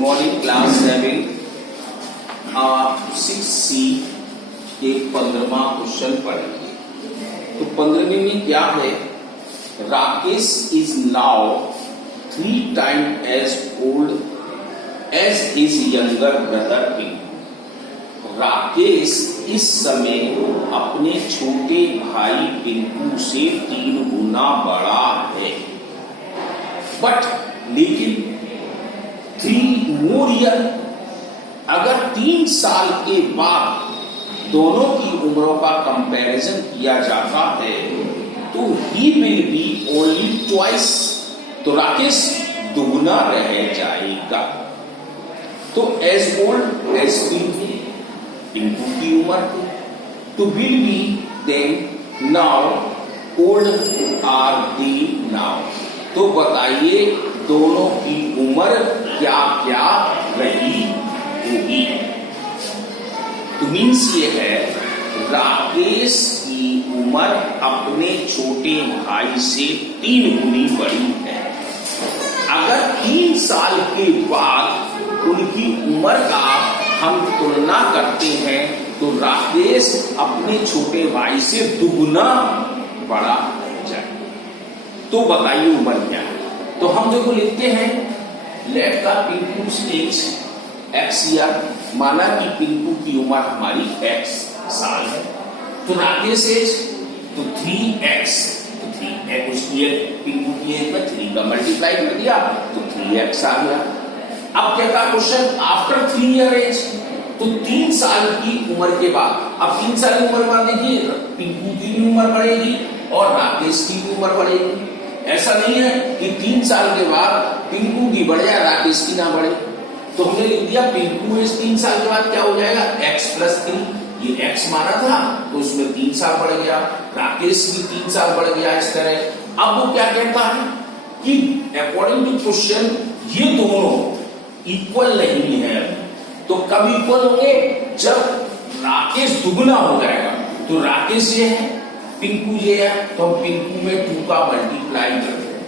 Morning class having 6C के 15वां question पढ़ेंगे। तो 15वें में क्या है, Rakesh is now 3 times as old as his younger brother Pinku. Rakesh इस समय अपने छोटे भाई पिंकू से 3 गुना बड़ा है। बट लेकिन 3 more year, अगर 3 साल के बाद दोनों की उम्रों का कंपैरिजन किया जाता है तो ही विल बी ओनली ट्वाइस, तो राकेश दुगुना रह जाएगा। तो as old as Pinku, Pinku की उम्र तो will be then now old are the now. तो बताइए दोनों की उम्र क्या क्या रही होगी। तो मीन्स ये है राकेश की उम्र अपने छोटे भाई से 3 गुनी बड़ी है। अगर 3 साल के बाद उनकी उम्र का हम तुलना करते हैं तो राकेश अपने छोटे भाई से दुगुना बड़ा हो जाए। तो बताइए उम्र क्या है। तो हम देखो लिखते हैं लेट का पिंकू एज x ईयर, माना कि पिंकू की उम्र हमारी x साल है। तो राकेश एज तो 3x, तो 3x उसकी पिंकू की एज में 3 का मल्टीप्लाई कर दिया तो 3x आ गया। अब क्या था क्वेश्चन, आफ्टर 3 ईयर एज, तो 3 साल की उम्र के बाद। अब 3 साल की उम्र के बाद देखिए पिंकू की भी उम्र बढ़ेगी और राकेश की भी उम्र बढ़ेगी। ऐसा नहीं है कि 3 साल के बाद पिंकू की बढ़ जाए राकेश की ना बढ़े। तो हमने लिख दिया पिंकू इस 3 साल के बाद क्या हो जाएगा x + 3, ये x माना था तो उसमें 3 साल बढ़ गया, राकेश भी 3 साल बढ़ गया इस तरह। अब वो क्या कहता है कि अकॉर्डिंग टू क्वेश्चन ये दोनों इक्वल नहीं है। तो कब इक्वल होंगे, जब राकेश दुगुना हो जाएगा। तो राकेश ये है, पिंकू ये है, तो हम पिंकू में 2 का मल्टीप्लाई करते हैं,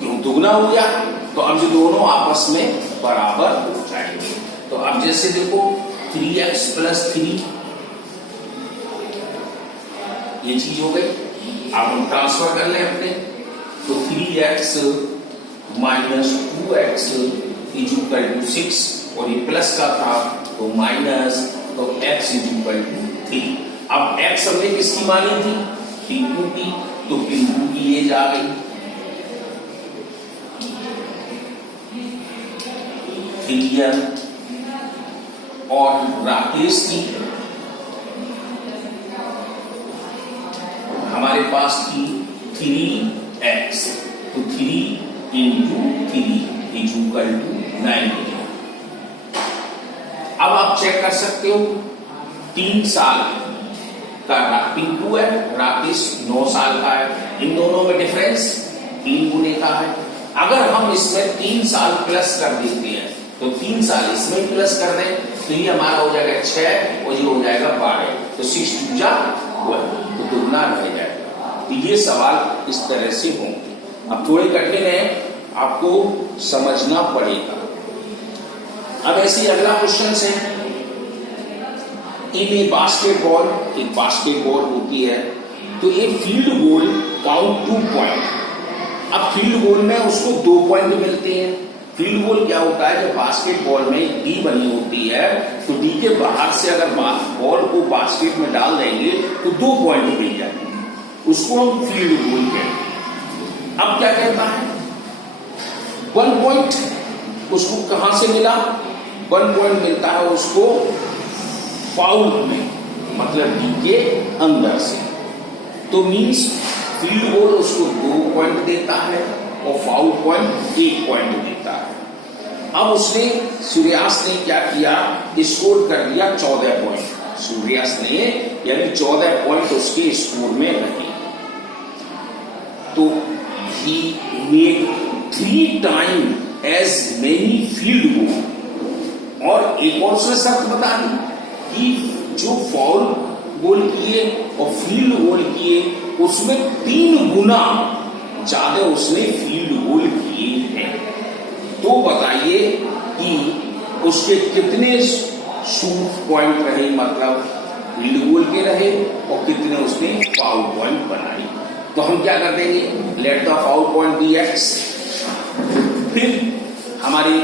क्यों दुगना हो गया। तो अब ये दोनों आपस में बराबर हो जाएंगे। तो अब जैसे देखो 3x + 3 ये चीज हो गई। अब हम ट्रांसफर कर लें अपने, तो 3x - 2x = 6 और ये प्लस का था तो माइनस, तो x = 3। अब x हमने किसकी मानी थी, पिंकू की, तो पिंकू की एज आ गई 3 ईयर और राकेश की हमारे पास थी 3x, तो 3 × 3 = 9। अब आप चेक कर सकते हो 3 साल का पिंकू है, राकेश 9 साल का है। इन दोनों में डिफरेंस 3 गुने का है। अगर हम इसमें 3 साल प्लस कर देते हैं तो 3 साल इसमें प्लस कर दें तो ये हमारा हो जाएगा 6 और ये हो जाएगा 12, तो 6 × 2 = 12, तो दुगना रह जाएगा। तो ये सवाल इस तरह से होंगे। अब थोड़े कठिन है, आपको समझना पड़ेगा। अब ऐसे अगला क्वेश्चन है, इन ए बास्केटबॉल, एक बास्केटबॉल होती है तो एक फील्ड गोल काउंट 2 पॉइंट। अब फील्ड गोल में उसको 2 पॉइंट मिलते हैं। फील्ड गोल क्या होता है, जब बास्केटबॉल में डी बनी होती है तो डी के बाहर से अगर बॉल को बास्केट में डाल देंगे तो 2 पॉइंट मिल जाएंगे, उसको हम फील्ड गोल कहते हैं। अब क्या कहता है 1 पॉइंट उसको कहां से मिला, 1 पॉइंट मिलता है उसको फाउल में, मतलब डी के अंदर से। तो मींस फील्ड गोल उसको 2 पॉइंट देता है और फाउल पॉइंट 1 पॉइंट देता है। अब उसने सूर्यास्त ने क्या किया, स्कोर कर दिया 14 पॉइंट। सूर्यास्त ने यानी 14 पॉइंट उसके स्कोर में रहे। तो he made 3 times as many field goal. और एक और से शर्त बता दी कि जो फाउल गोल किए और फील्ड गोल किए उसमें 3 गुना ज्यादा उसने फील्ड गोल किए हैं। तो बताइए कि उसके कितने शूट पॉइंट रहे, मतलब फील्ड गोल के रहे, और कितने उसने फाउल पॉइंट बनाए। तो हम क्या कर देंगे, let the foul point be X, फिर हमारी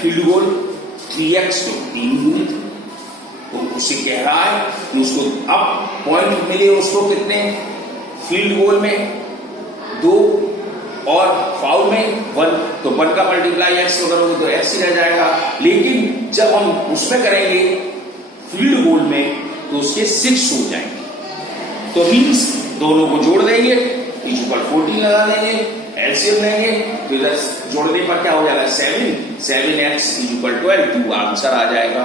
फील्ड गोल 3x तो 3 यूनिट, तो उसे कह रहा है कि उसको अब पॉइंट मिले उसको कितने, फील्ड गोल में 2 और फाउल में 1, तो 1 का मल्टीप्लाई एक्स करोगे तो एक्स ही रह जाएगा। लेकिन जब हम उसमें करेंगे फील्ड गोल में तो उसके 6 हो जाएंगे, तो मीन्स दोनों को जोड़ देंगे, इक्वल 14 लगा देंगे, एलसीएम लेंगे, तो इधर जोड़ने पर क्या हो जाएगा 7x इक्वल 12, 2 आंसर आ जाएगा।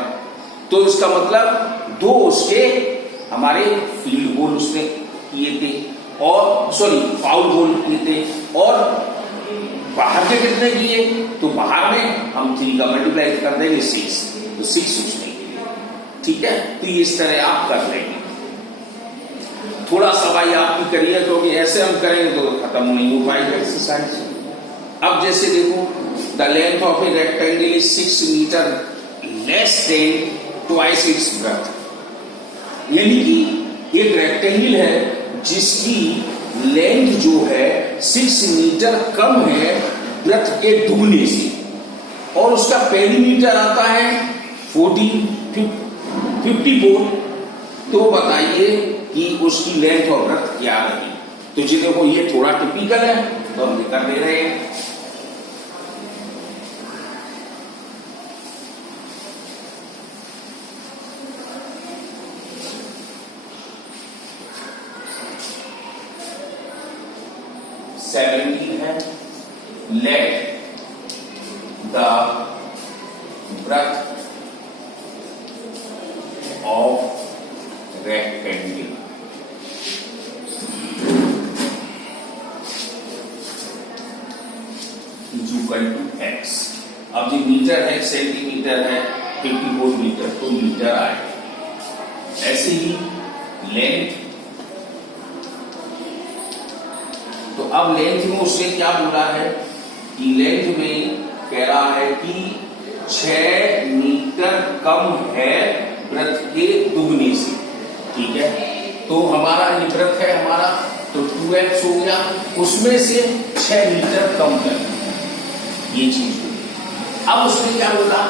तो इसका मतलब 2 उसके हमारे फील्ड गोल उसने किए थे, और सॉरी फाउल गोल किए थे, और बाहर के कितने किए, तो बाहर में हम 3 का मल्टीप्लाई कर देंगे 6, तो 6 उसने किए। ठीक है, तो इस तरह आप कर लेंगे। थोड़ा सा भाई आप भी करिए, क्योंकि ऐसे हम करेंगे तो खत्म नहीं हो पाएगी एक्सरसाइज। अब जैसे देखो, the length of a rectangle is 6 metre less than twice its breadth, यानी कि एक रेक्टेंगल है जिसकी लेंथ जो है 6 मीटर कम है ब्रेथ के दुगने से, और उसका पेरीमीटर आता है 54। तो बताइए कि उसकी लेंथ और ब्रेथ क्या रही। तो जी देखो, ये थोड़ा टिपिकल है तो हम कर दे रहे हैं। है let the breadth of rectangle equal to X. अब ये मीटर है, सेंटीमीटर है, 54 मीटर, तो मीटर आए। ऐसे ही लेंथ, तो अब लेंथ में उसने क्या बोला है कि लेंथ में कह रहा है कि 6 मीटर कम है ब्रेथ के दुगने से। ठीक है, तो हमारा ये ब्रेथ है हमारा, तो 2x हो गया, उसमें से 6 मीटर कम कर, ये चीज होगी। अब उसने क्या बोला,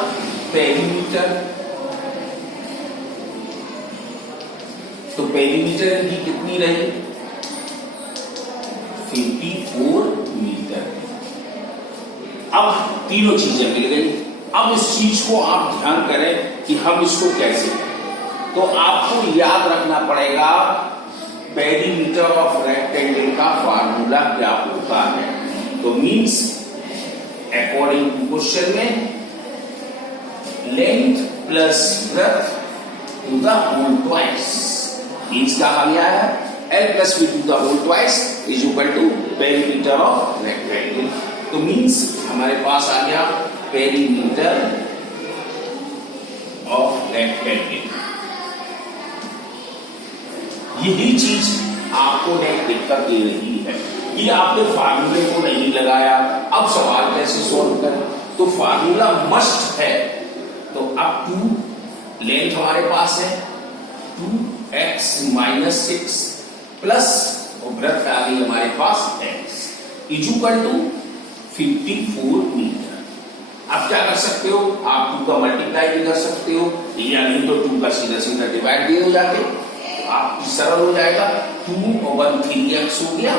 पेरीमीटर, तो पेरीमीटर की कितनी रही, 54 मीटर। अब तीनों चीजें मिल गई। अब इस चीज को आप ध्यान करें कि हम इसको कैसे, तो आपको याद रखना पड़ेगा पेरीमीटर ऑफ रेक्टेंगल का फार्मूला क्या होता है। तो मींस अकॉर्डिंग टू क्वेश्चन में length plus breadth to the whole twice, means क्या आ गया है, L plus V to the whole twice is equal to perimeter of rectangle। तो मींस हमारे पास आ गया पेरीमीटर ऑफ रेक्टेंगल। यही चीज आपको नेक्स्ट दिक्कत दे रही है कि आपने फार्मूले को नहीं लगाया, अब सवाल कैसे सॉल्व करें। तो फार्मूला मस्ट है। तो अब 2 लेंथ हमारे पास है 2x माइनस 6 प्लस ब्रेथ आ गई हमारे पास x इक्वल टू 54 मीटर। आप क्या कर सकते हो, आप 2 का मल्टीप्लाई भी कर सकते हो, या नहीं तो 2 का सीधा सीधा डिवाइड भी हो जाते, तो आप सरल हो जाएगा। 2 और 1 3x हो गया,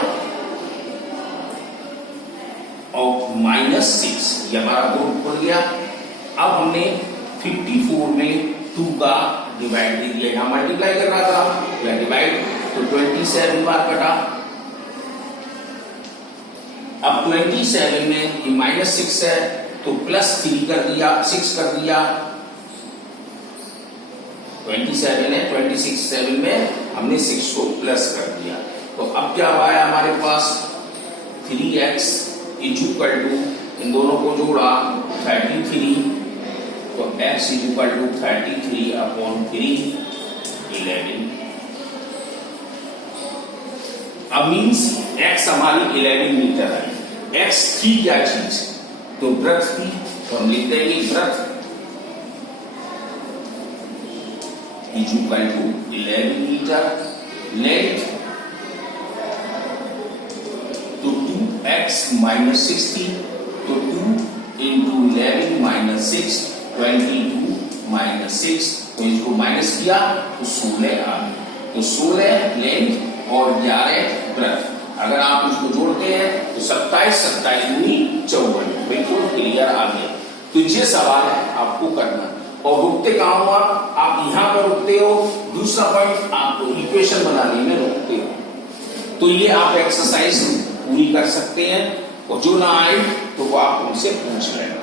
और माइनस 6 ये हमारा बोर्ड खुल गया। अब हमने 54 में 2 का डिवाइड दे दिया, यहां मल्टीप्लाई कर रहा था या डिवाइड, तो 27 बार कटा। अब 27 में ये माइनस 6 है, तो प्लस 3 कर दिया, 6 कर दिया, 27 है, 27 में हमने 6 को प्लस कर दिया। तो अब क्या हुआ है हमारे पास 3x इक्वल टू, इन दोनों को जोड़ा 33, तो x इक्वल टू 33 अपॉन 3 11। अब मीन्स x हमारी 11 मीटर है। x थी क्या चीज, तो ब्रेथ थी, तो हम लिखते हैं कि breadth is equal to 11 metre length तो 2x माइनस 60 तो 2 इंटू 11 माइनस 6 22 माइनस 6 तो इसको माइनस किया तो 16 आ गया। तो 16 लेंथ और 11 ब्रेथ। अगर आप इसको जोड़ते हैं तो 27 27 दूनी 54। बिल्कुल क्लियर आ गया। तो ये सवाल है आपको करना। और रुकते कहां हो आप यहां पर रुकते हो। दूसरा पॉइंट आप इक्वेशन बनाने में रुकते हो। तो ये आप एक्सरसाइज पूरी कर सकते हैं और जो ना आए तो वो आप उनसे पूछ लें।